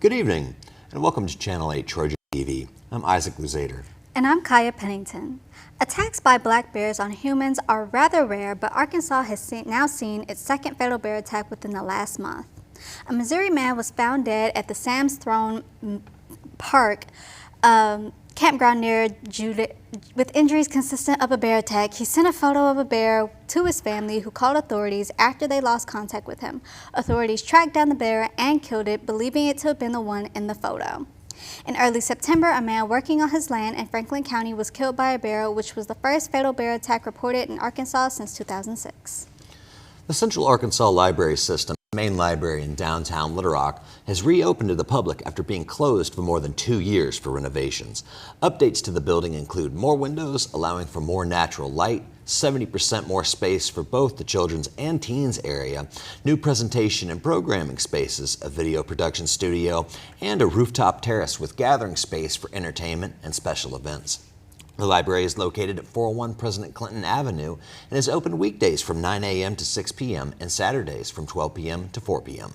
Good evening, and welcome to Channel 8 Trojan TV. I'm Isaac Luzader. And I'm Kaya Pennington. Attacks by black bears on humans are rather rare, but Arkansas has now seen its second fatal bear attack within the last month. A Missouri man was found dead at the Sam's Throne Park campground near Judith with injuries consistent of a bear attack. He sent a photo of a bear to his family, who called authorities after they lost contact with him. Authorities tracked down the bear and killed it, believing it to have been the one in the photo. In early September, a man working on his land in Franklin County was killed by a bear, which was the first fatal bear attack reported in Arkansas since 2006. The Central Arkansas Library System, main library in downtown Little Rock, has reopened to the public after being closed for more than 2 years for renovations. Updates to the building include more windows, allowing for more natural light, 70% more space for both the children's and teens area, new presentation and programming spaces, a video production studio, and a rooftop terrace with gathering space for entertainment and special events. The library is located at 401 President Clinton Avenue and is open weekdays from 9 a.m. to 6 p.m. and Saturdays from 12 p.m. to 4 p.m.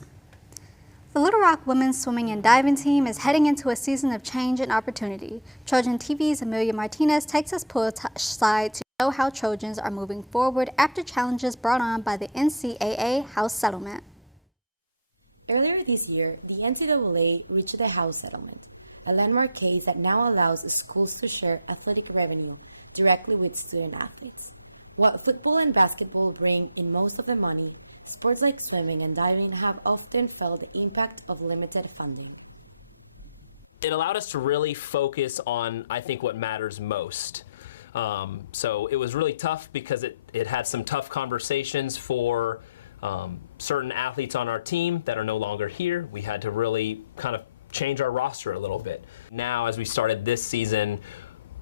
The Little Rock women's swimming and diving team is heading into a season of change and opportunity. Trojan TV's Amelia Martinez takes us poolside to show how Trojans are moving forward after challenges brought on by the NCAA House Settlement. Earlier this year, the NCAA reached the House Settlement, a landmark case that now allows schools to share athletic revenue directly with student athletes. While football and basketball bring in most of the money, sports like swimming and diving have often felt the impact of limited funding. It allowed us to really focus on, I think, what matters most. So it was really tough because it had some tough conversations for certain athletes on our team that are no longer here. We had to really kind of change our roster a little bit. Now, as we started this season,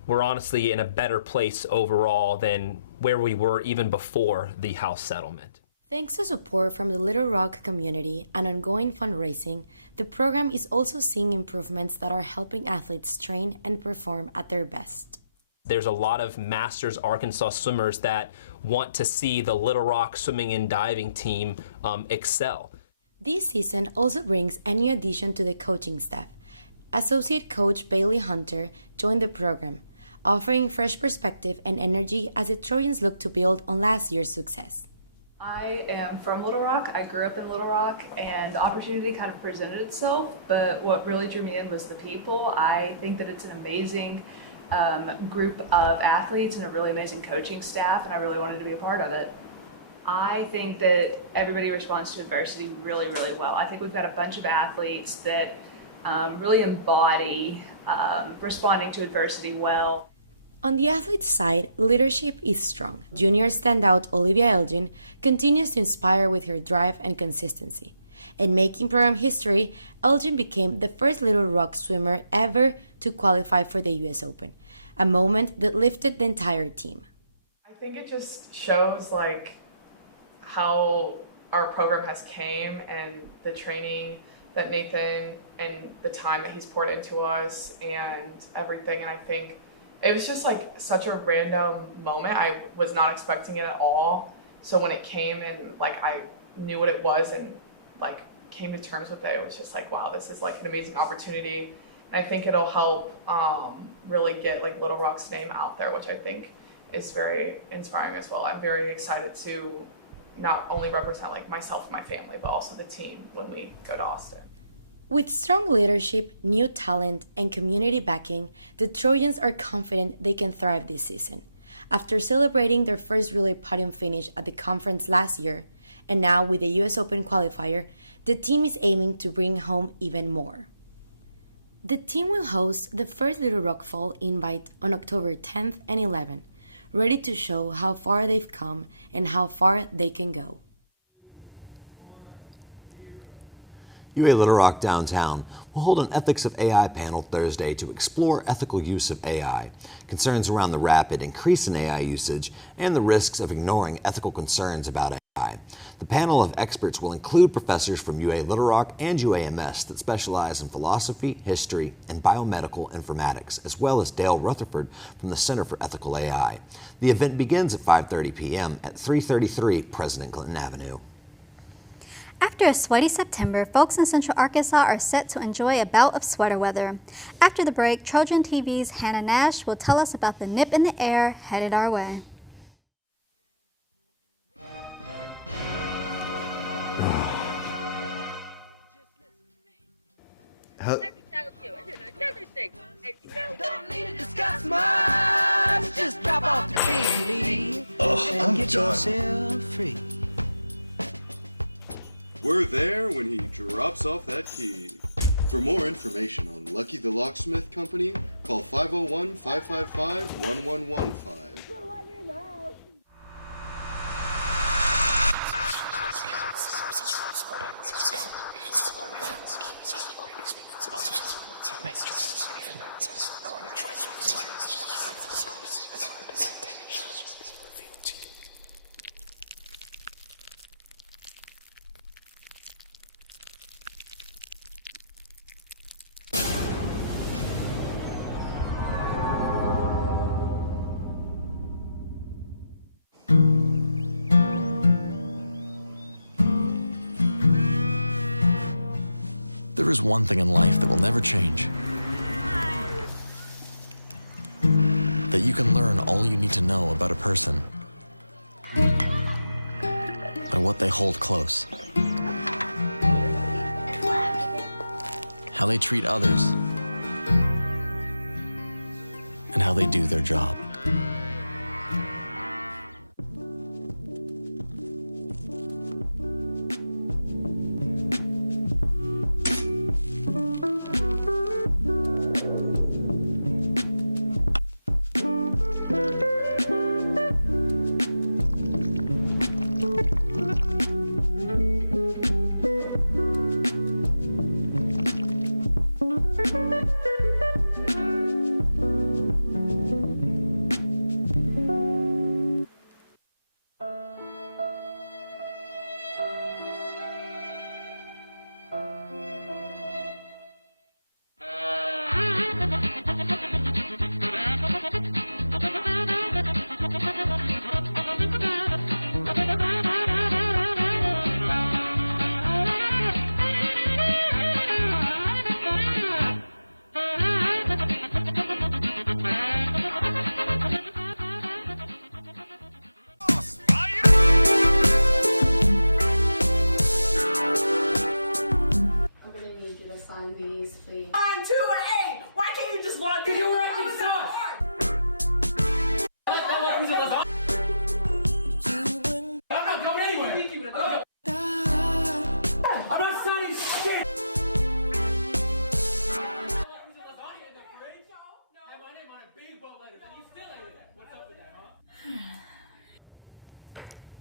we're honestly in a better place overall than where we were even before the House Settlement. Thanks to support from the Little Rock community and ongoing fundraising, the program is also seeing improvements that are helping athletes train and perform at their best. There's a lot of Masters Arkansas swimmers that want to see the Little Rock swimming and diving team excel. This season also brings a new addition to the coaching staff. Associate Coach Bailey Hunter joined the program, offering fresh perspective and energy as the Trojans look to build on last year's success. I am from Little Rock. I grew up in Little Rock, and the opportunity kind of presented itself, but what really drew me in was the people. I think that it's an amazing group of athletes and a really amazing coaching staff, and I really wanted to be a part of it. I think that everybody responds to adversity really, really well. I think we've got a bunch of athletes that really embody responding to adversity well. On the athlete's side, leadership is strong. Junior standout Olivia Elgin continues to inspire with her drive and consistency. In making program history, Elgin became the first Little Rock swimmer ever to qualify for the US Open, a moment that lifted the entire team. I think it just shows how our program has came and the training that Nathan and the time that he's poured into us and everything. And I think it was just such a random moment. I was not expecting it at all. So when it came and I knew what it was and came to terms with it, it was just wow, this is an amazing opportunity. And I think it'll help really get Little Rock's name out there, which I think is very inspiring as well. I'm very excited to not only represent myself and my family, but also the team when we go to Austin. With strong leadership, new talent, and community backing, the Trojans are confident they can thrive this season. After celebrating their first relay podium finish at the conference last year, and now with the US Open qualifier, the team is aiming to bring home even more. The team will host the first Little Rock Fall Invite on October 10th and 11th, ready to show how far they've come and how far they can go. UA Little Rock Downtown will hold an Ethics of AI panel Thursday to explore ethical use of AI, concerns around the rapid increase in AI usage, and the risks of ignoring ethical concerns about AI. The panel of experts will include professors from UA Little Rock and UAMS that specialize in philosophy, history, and biomedical informatics, as well as Dale Rutherford from the Center for Ethical AI. The event begins at 5:30 p.m. at 333 President Clinton Avenue. After a sweaty September, folks in Central Arkansas are set to enjoy a bout of sweater weather. After the break, Trojan TV's Hannah Nash will tell us about the nip in the air headed our way. I'm done. We're there when he drops off that key. For more information on Lucky the Locksmith Company, call 501-555-1115. There is one thing in life that will never change. That you can learn all you need to know about a person by what they hold close. How they treat others. And how they do their job.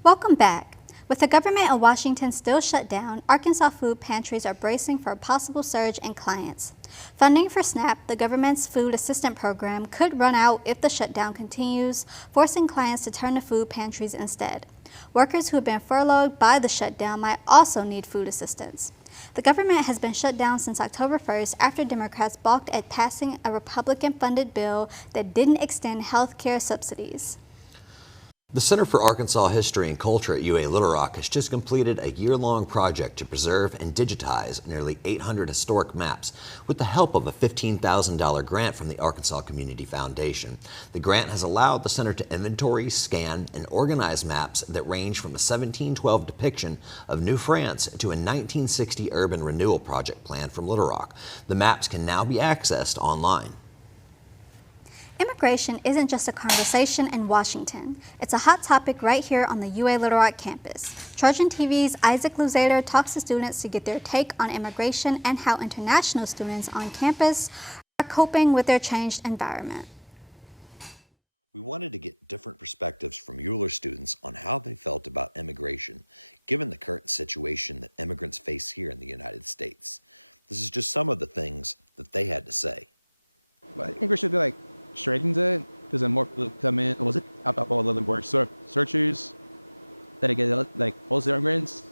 Welcome back. With the government of Washington still shut down, Arkansas food pantries are bracing for a possible surge in clients. Funding for SNAP, the government's food assistance program, could run out if the shutdown continues, forcing clients to turn to food pantries instead. Workers who have been furloughed by the shutdown might also need food assistance. The government has been shut down since October 1st after Democrats balked at passing a Republican-funded bill that didn't extend health care subsidies. The Center for Arkansas History and Culture at UA Little Rock has just completed a year-long project to preserve and digitize nearly 800 historic maps with the help of a $15,000 grant from the Arkansas Community Foundation. The grant has allowed the center to inventory, scan, and organize maps that range from a 1712 depiction of New France to a 1960 urban renewal project plan from Little Rock. The maps can now be accessed online. Immigration isn't just a conversation in Washington. It's a hot topic right here on the UA Little Rock campus. Trojan TV's Isaac Luzader talks to students to get their take on immigration and how international students on campus are coping with their changed environment. We wanted to get different perspectives from UALR students on how they felt about immigration, given the current situation that immigrants face here in the United States. This is just some of the things that they had to say. But I think we should be straightens it because then more people come in. Was it about all the work searchers that I get post immigrants?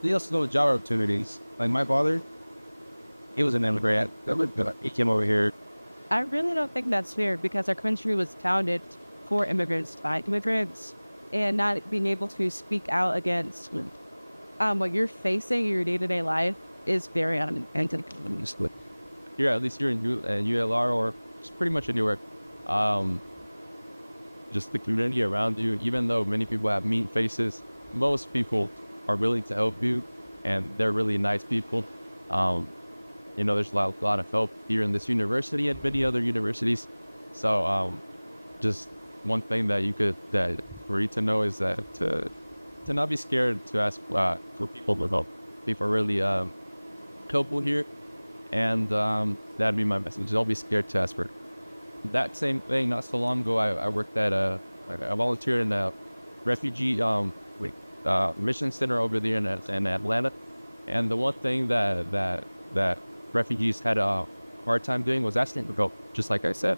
They also go with job opportunities. Like my father, he was an immigrant. He came over here. I really don't think that's fair because our country was founded for immigrants by immigrants, and not being able to speak out against what you're facing in your day-to-day life is very unintended. Here, at least here in UALR or just pretty much anywhere, just the community around you, even though many people have mean faces, most people are willing to help you, and they're really nice people. There's a lot of help here in this university and many other universities. So just one thing that for you to know is that to not be scared to ask for people to help. People are really helpful here, and that'd be my message. Don't be scared to ask for that same thing. Not so long ago, I worked at I volunteered in a refugee mission center over there in Atlanta, and the one thing that refugees had a hard time doing was asking for help, just like I said.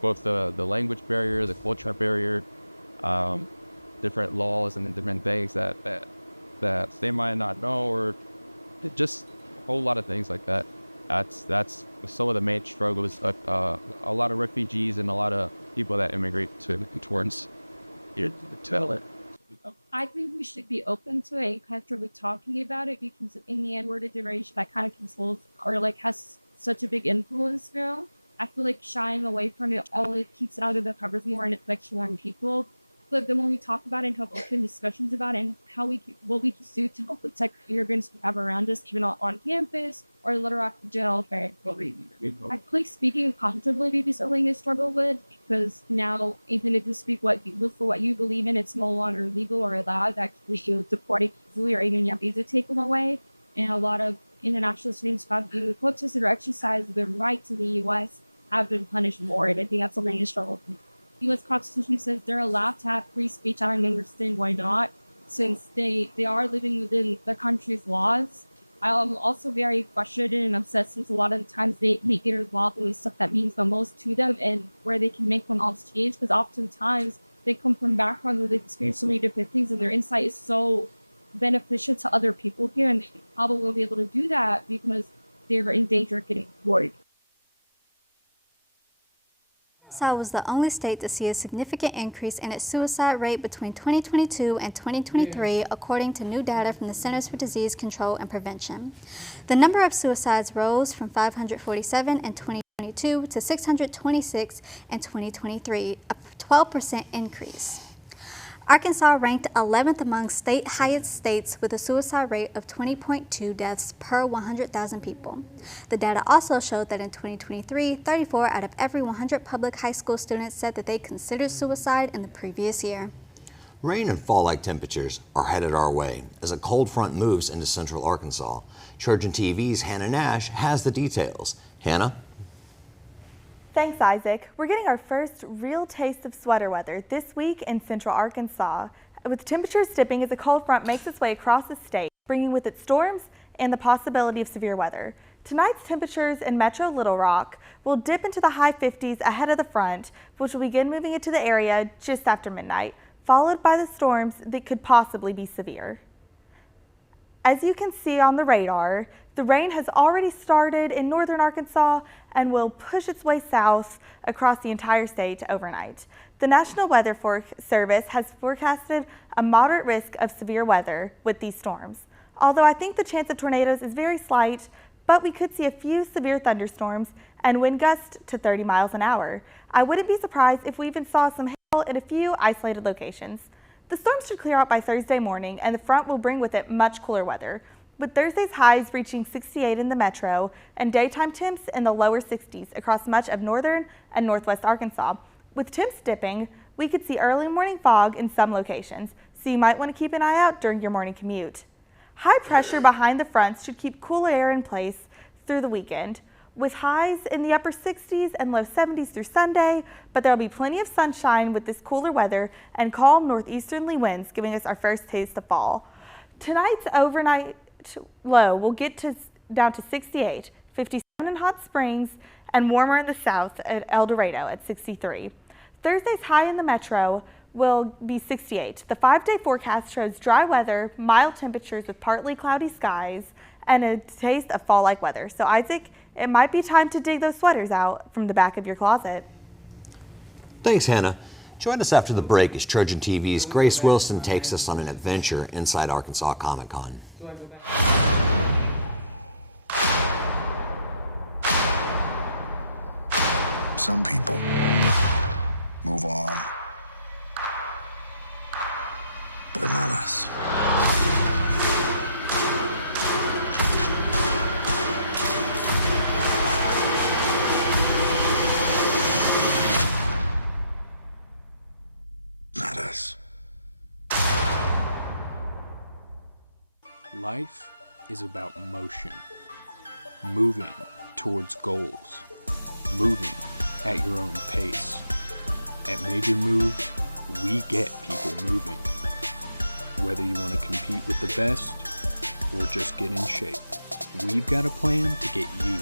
Both the language barrier, the culture barrier, different laws and different things that they might not know, or just a whole lot of things like that. That's some of the main struggles. A lot of refugees and a lot of people that immigrate towards here to it. I think we should be open to it and comfortable talking about it, because in the end, we're the generation that kind of controls or has such a big influence now. I feel like shying away from it only keeps it out of the covers more and affects more people. But then when we talk about it and have open discussions about it and what we can do to help protect the immigrants we have around us, even on campus or Little Rock jail, I feel like speaking comfortably maybe something I struggle with, because now even to speak for what you believe in, it's no longer legal or allowed. That we should deport easily, or even your visa taken away. And a lot of international students who have been protested or exercised their right to the U.S. have been punished more. And I think that's something I struggle with. The U.S. Constitution says they're allowed to have free speech. I don't understand why not, since they are living within the country's laws. I'm also very frustrated and upset since a lot of the times they make it involved with stuff that means the most to them and where they can make them off stage, because oftentimes they come from backgrounds where they've experienced so many different things and their insight is so beneficial to other people here, and they probably won't be able to do that because they're in danger of getting deported. Arkansas was the only state to see a significant increase in its suicide rate between 2022 and 2023, according to new data from the Centers for Disease Control and Prevention. The number of suicides rose from 547 in 2022 to 626 in 2023, a 12% increase. Arkansas ranked 11th among highest states with a suicide rate of 20.2 deaths per 100,000 people. The data also showed that in 2023, 34 out of every 100 public high school students said that they considered suicide in the previous year. Rain and fall-like temperatures are headed our way as a cold front moves into central Arkansas. Trojan TV's Hannah Nash has the details. Hannah? Thanks, Isaac. We're getting our first real taste of sweater weather this week in central Arkansas, with temperatures dipping as a cold front makes its way across the state, bringing with it storms and the possibility of severe weather. Tonight's temperatures in Metro Little Rock will dip into the high 50s ahead of the front, which will begin moving into the area just after midnight, followed by the storms that could possibly be severe. As you can see on the radar, the rain has already started in northern Arkansas and will push its way south across the entire state overnight. The National Weather Service has forecasted a moderate risk of severe weather with these storms. Although I think the chance of tornadoes is very slight, but we could see a few severe thunderstorms and wind gusts to 30 miles an hour. I wouldn't be surprised if we even saw some hail in a few isolated locations. The storms should clear out by Thursday morning, and the front will bring with it much cooler weather, with Thursday's highs reaching 68 in the metro and daytime temps in the lower 60s across much of northern and northwest Arkansas. With temps dipping, we could see early morning fog in some locations, so you might want to keep an eye out during your morning commute. High pressure behind the fronts should keep cooler air in place through the weekend, with highs in the upper 60s and low 70s through Sunday, but there will be plenty of sunshine with this cooler weather and calm northeasterly winds, giving us our first taste of fall. Tonight's overnight low will get down to 68, 57 in Hot Springs, and warmer in the south at El Dorado at 63. Thursday's high in the metro will be 68. The 5-day forecast shows dry weather, mild temperatures with partly cloudy skies, and a taste of fall-like weather. So Isaac, it might be time to dig those sweaters out from the back of your closet. Thanks, Hannah. Join us after the break as Trojan TV's Grace Wilson takes us on an adventure inside Arkansas Comic Con. Some people move on, but not us. Not us. Life is about motion, moving towards goals, moving at your own pace. At Major Moves, we get people moving. Whether you want to compete with the best or just get in shape, we've got a plan to get you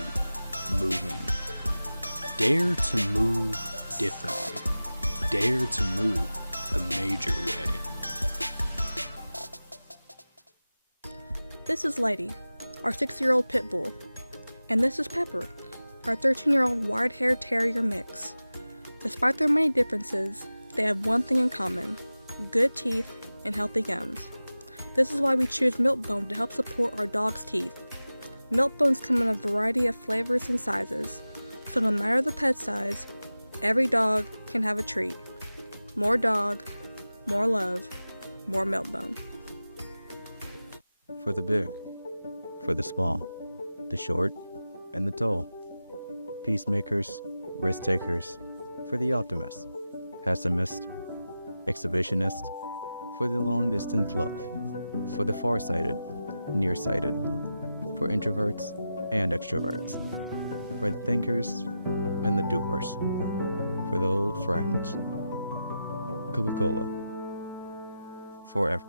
moving. Dare to move differently. Dare to move the Major way. This is Lady, our 6-year-old pit bull, and this is Pepper, our 13-year-old wide-haired terrier mix. Despite their many differences, they have one thing in common: good teeth and healthy gums. This is why we choose Milk-Bone to help support our dog's teeth. Milk-Bones come in a variety of flavors and sizes, so no matter the pet size, every dog can have a treat. More dog, more love, more Milk-Bone. For the big, for the small, the short, and the tall. Peacemakers, risk takers, for the optimist, pessimist, exhibitionist, for the long distance love, for the far-sighted, nearsighted, for introverts and extroverts, for the thinkers and the doers, for the old friends. Coca-Cola, forever.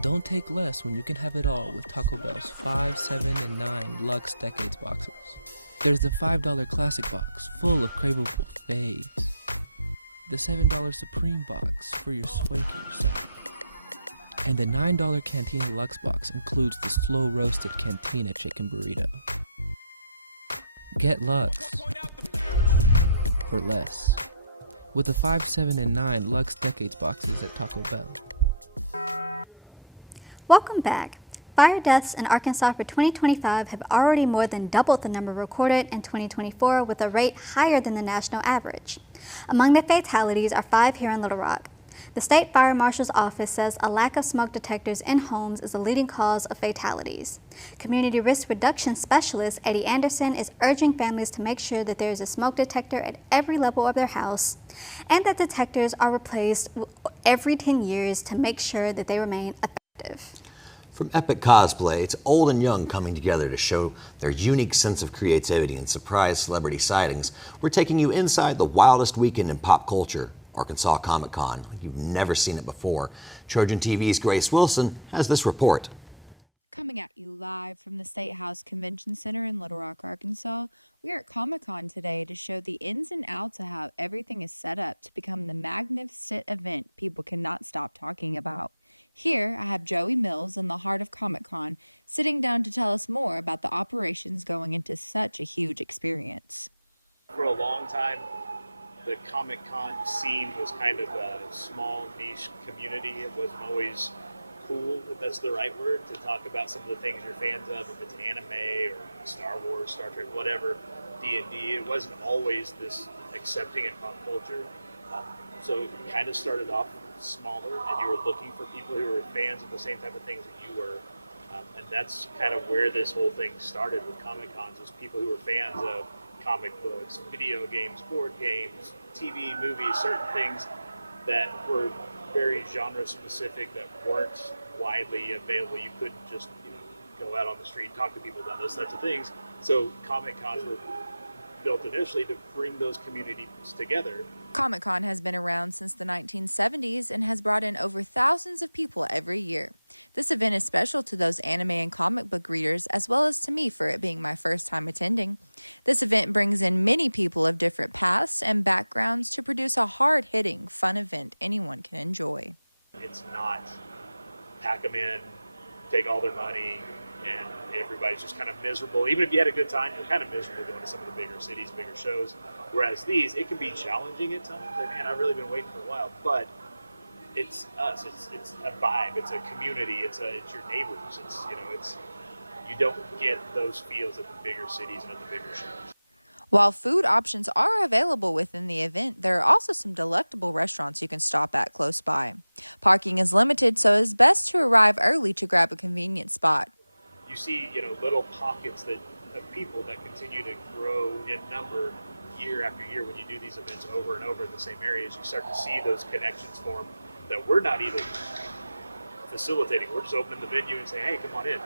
Don't take less when you can have it all with Taco Bell's 5, 7, and 9 Lux Decades boxes. There's the $5 Classic box full of craveable faves. The $7 Supreme box for your swankier side. And the $9 Cantina Lux box includes the slow roasted Cantina chicken burrito. Get Lux for less with the 5, 7, and 9 Lux Decades boxes at Taco Bell. Welcome back. Fire deaths in Arkansas for 2025 have already more than doubled the number recorded in 2024, with a rate higher than the national average. Among the fatalities are 5 here in Little Rock. The State Fire Marshal's office says a lack of smoke detectors in homes is a leading cause of fatalities. Community risk reduction specialist Eddie Anderson is urging families to make sure that there is a smoke detector at every level of their house and that detectors are replaced every 10 years to make sure that they remain effective. From epic cosplay to old and young coming together to show their unique sense of creativity and surprise celebrity sightings, we're taking you inside the wildest weekend in pop culture, Arkansas Comic Con. You've never seen it before. Trojan TV's Grace Wilson has this report. Coming at you live from the State House Convention Center in Little Rock, Arkansas, we are at Comic-Con today to show the ins and outs of how everything is set up to become the magnificent event people cannot stop talking about. Here, I have Joey Mills in the heart of Comic-Con sitting down to tell us more about the operations going into such a huge experience. For a long time, the Comic-Con scene was kind of a small niche community. It wasn't always cool, if that's the right word, to talk about some of the things you're fans of, if it's anime or Star Wars, Star Trek, whatever, D&D. It wasn't always this accepting in pop culture. So it kind of started off smaller, and you were looking for people who were fans of the same type of things that you were. And that's kind of where this whole thing started with Comic-Cons, was people who were fans of comic books, video games, board games, TV, movies, certain things that were very genre specific that weren't widely available. You couldn't just go out on the street and talk to people about those types of things. So Comic Cons were built initially to bring those communities together. Comic-Con has been around since the 1970s and has brought in over thousands of people every year. This event is special to those anime and comic book readers as well as to me for it being my first time attending. This event brings in many people of different paths and backgrounds to produce a hard-hitting, fun event anyone can enjoy. It's not pack them in, take all their money, and everybody's just kind of miserable. Even if you had a good time, you're kind of miserable going to some of the bigger cities, bigger shows. Whereas these, it can be challenging at times. Like, man, I've really been waiting for a while, but it's us. It's a vibe. It's a community. It's your neighbors. You don't get those feels at the bigger cities and at the bigger shows. While food options are available within the event, there are also some delectable restaurants you can stop at close by. Parking is limited, so it's best to arrive early to grab a convenient spot. You see, little pockets of people that continue to grow in number year after year when you do these events over and over in the same areas. You start to see those connections form that we're not even facilitating. We're just opening the venue and saying, hey, come on in.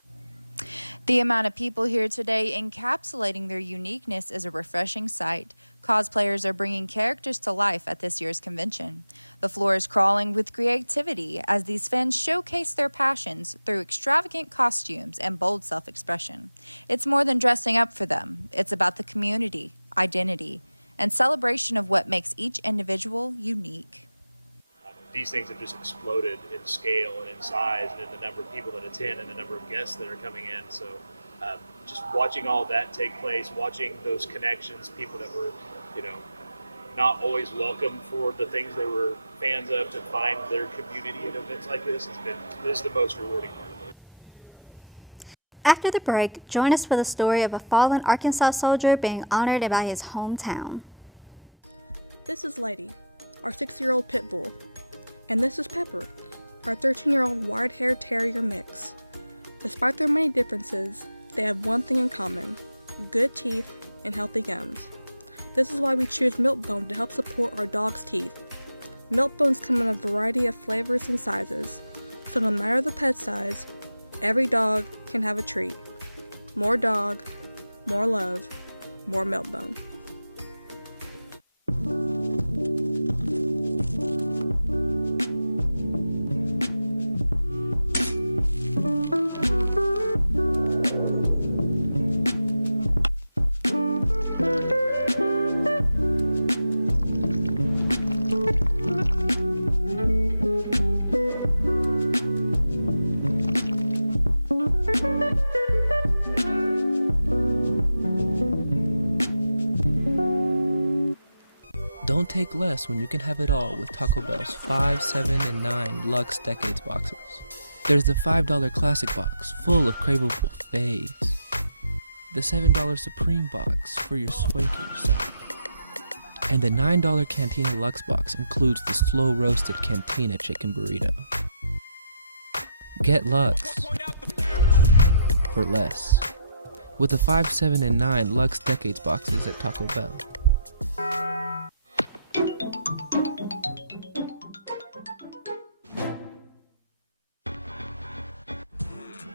The amount of people here today encapsulating their uniqueness is a refreshing sight. Cosplayers are bringing characters to life at this year's convention. The floor is crawling with creativity as these fans showcase their passions through extravagant costumes and bold self-expression. It's more than dressing up for them. It's about the community, identity, and celebration of what makes each individual unique. These things have just exploded in scale and in size and in the number of people that attend and the number of guests that are coming in. So just watching all that take place, watching those connections, people that were, not always welcome for the things they were fans of, to find their community in events like this, this is the most rewarding part of it. After the break, join us for the story of a fallen Arkansas soldier being honored by his hometown. This is Lady, our 6-year-old pit bull. And this is Pepper, our 13-year-old wide-haired terrier mix. Despite their many differences, they have one thing in common: good teeth and healthy gums. This is why we choose Milk-Bone to help support our dog's teeth. Milk-Bones come in a variety of flavors and sizes, so no matter the pet size, every dog can have a treat. More dog, more love, more Milk-Bone. Don't take less when you can have it all with Taco Bell's 5, 7, and 9 Lux Decades boxes. There's the $5 Classic box full of craveable faves. The $7 Supreme box for your swankier side. And the $9 Cantina Lux box includes the slow roasted Cantina chicken burrito. Get Lux for less with the 5, 7, and 9 Lux Decades boxes at Taco Bell.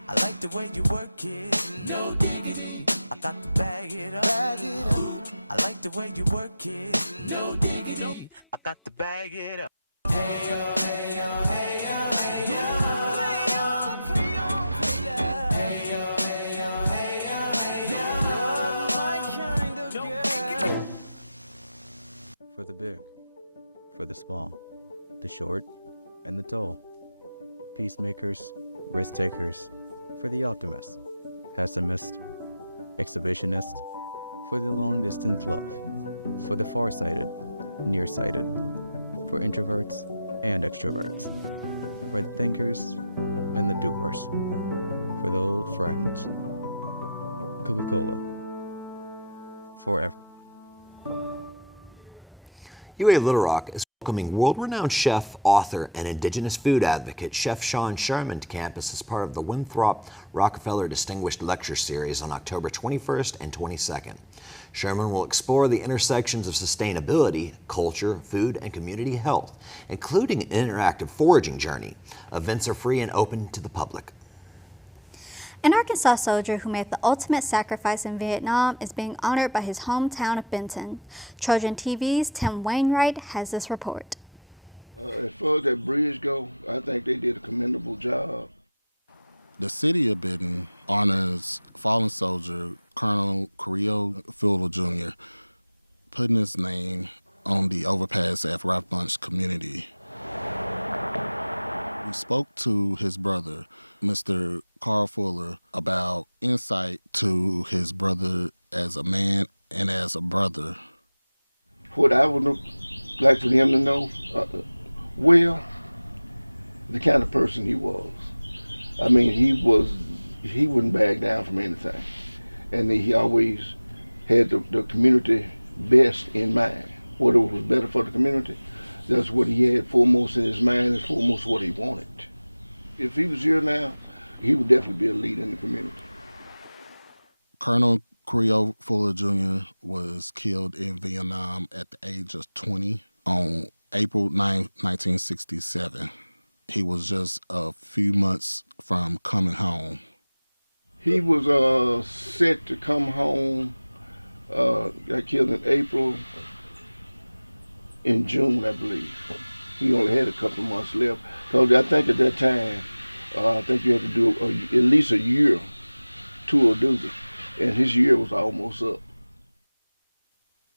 I like the way you work it, no diggity. I got to bag it up. I like the way you work it, no diggity. I got to bag it up. Hey yo, hey yo, hey yo, hey yo. Play on, play on, play on. Hey yo, hey yo, hey yo, hey yo. My kind of girl. For the big, for the small, the short, and the tall. Peacemakers, risk takers, for the optimist, pessimist, exhibitionist, for the long-distance love, for the far-sighted, nearsighted, for introverts and extroverts, for the thinkers and the doers, for the old friends. Coca-Cola, forever. UA Little Rock is welcoming world-renowned chef, author, and indigenous food advocate Chef Sean Sherman to campus as part of the Winthrop Rockefeller Distinguished Lecture Series on October 21st and 22nd. Sherman will explore the intersections of sustainability, culture, food, and community health, including an interactive foraging journey. Events are free and open to the public. An Arkansas soldier who made the ultimate sacrifice in Vietnam is being honored by his hometown of Benton. Trojan TV's Tim Wainwright has this report. As far as that bridge go, I think they did a commendable job. The city of Benton honors fallen soldier Colonel Carrillo Fuller Jr., putting his name on the overpass at Ralph Bunch community. We spoke to his brother, Mr. Carl Fuller, about insight to his brother as a man and as a brother. What I would like for him to know, well, the kind of person he was. I mean, he wouldn't back down from anything. And he always had the community best in mind. Whatever was better for the community, that's what he had foremost in his mind and foremost what he wanted. If he was here now, he would definitely be a leader in the community. Colonel Carrillo Fuller Jr. was killed in Vietnam at the age of 20 on April 9, 1967. He was just a few months from coming home. He was set to come home, got killed in April. In June, I believe. He only had a couple of months left. Because I think at that time, I think you had to do at least a year tour duty. And his year was almost up.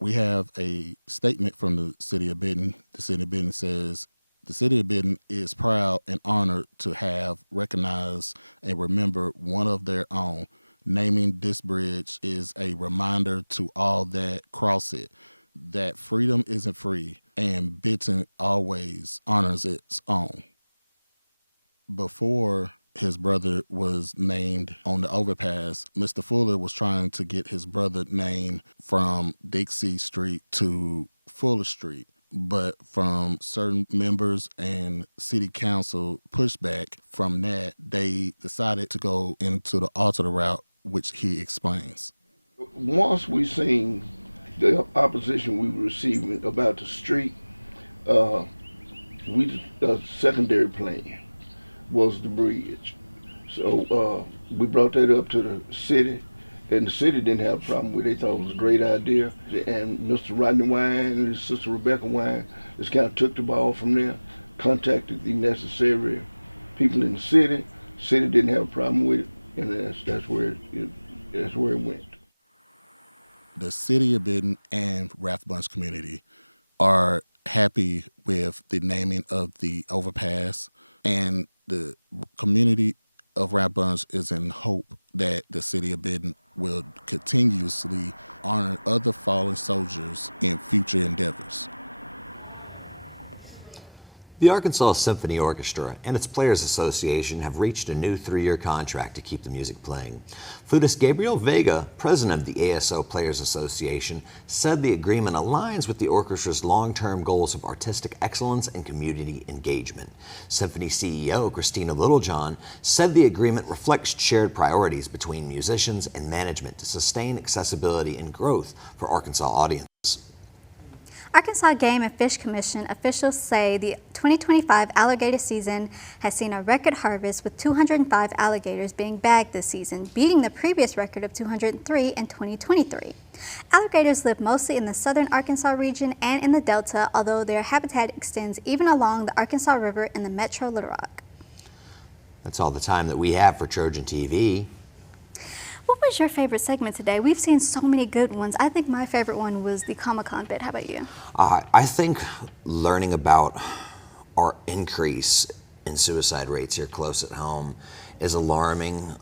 We have a statement from the city of Benton. The city of Benton says, the city of Benton is proud and honored to have recognized and remember one of their own. Naming this bridge is a reminder to all that cross it that freedom isn't free, and Benton always honors its own. Before his brother was named on the overpass, Mr. Fuller was trying to get his brother named from Dixie Street to Fuller Street, but from certain members and city council pushback from that, they decided to go into the alternate route, which he explains. Once we seen the opposition we were receiving about the street, secondary plan was the bridge. So we brought that up to the city, and the city didn't have a problem with it. They thought it was a great idea. And Mr. Rodney Wine and his sister Rebecca Wine just kind of took the ball from there, contacted the necessary people in the city. City didn't have a problem with it, and that's where it went. The city of Benton and Ralph Bunch community are happy with the naming of the overpass, and the community of Ralph Bunch is in hope that the city of Benton will continuously honor other fallen soldiers in future endeavors. The Arkansas Symphony Orchestra and its Players Association have reached a new 3-year contract to keep the music playing. Flutist Gabriel Vega, president of the ASO Players Association, said the agreement aligns with the orchestra's long-term goals of artistic excellence and community engagement. Symphony CEO Christina Littlejohn said the agreement reflects shared priorities between musicians and management to sustain accessibility and growth for Arkansas audiences. Arkansas Game and Fish Commission officials say the 2025 alligator season has seen a record harvest with 205 alligators being bagged this season, beating the previous record of 203 in 2023. Alligators live mostly in the southern Arkansas region and in the Delta, although their habitat extends even along the Arkansas River in the metro Little Rock. That's all the time that we have for Trojan TV. What was your favorite segment today? We've seen so many good ones. I think my favorite one was the Comic-Con bit. How about you? I think learning about our increase in suicide rates here close at home is alarming,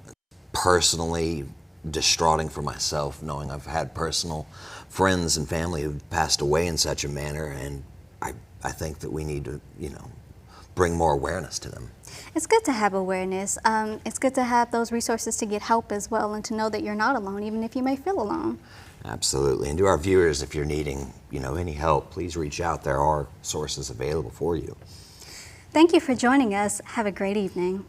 personally distraughting for myself, knowing I've had personal friends and family who've passed away in such a manner, and I think that we need to, bring more awareness to them. It's good to have awareness. It's good to have those resources to get help as well, and to know that you're not alone, even if you may feel alone. Absolutely. And to our viewers, if you're needing, any help, please reach out. There are sources available for you. Thank you for joining us. Have a great evening.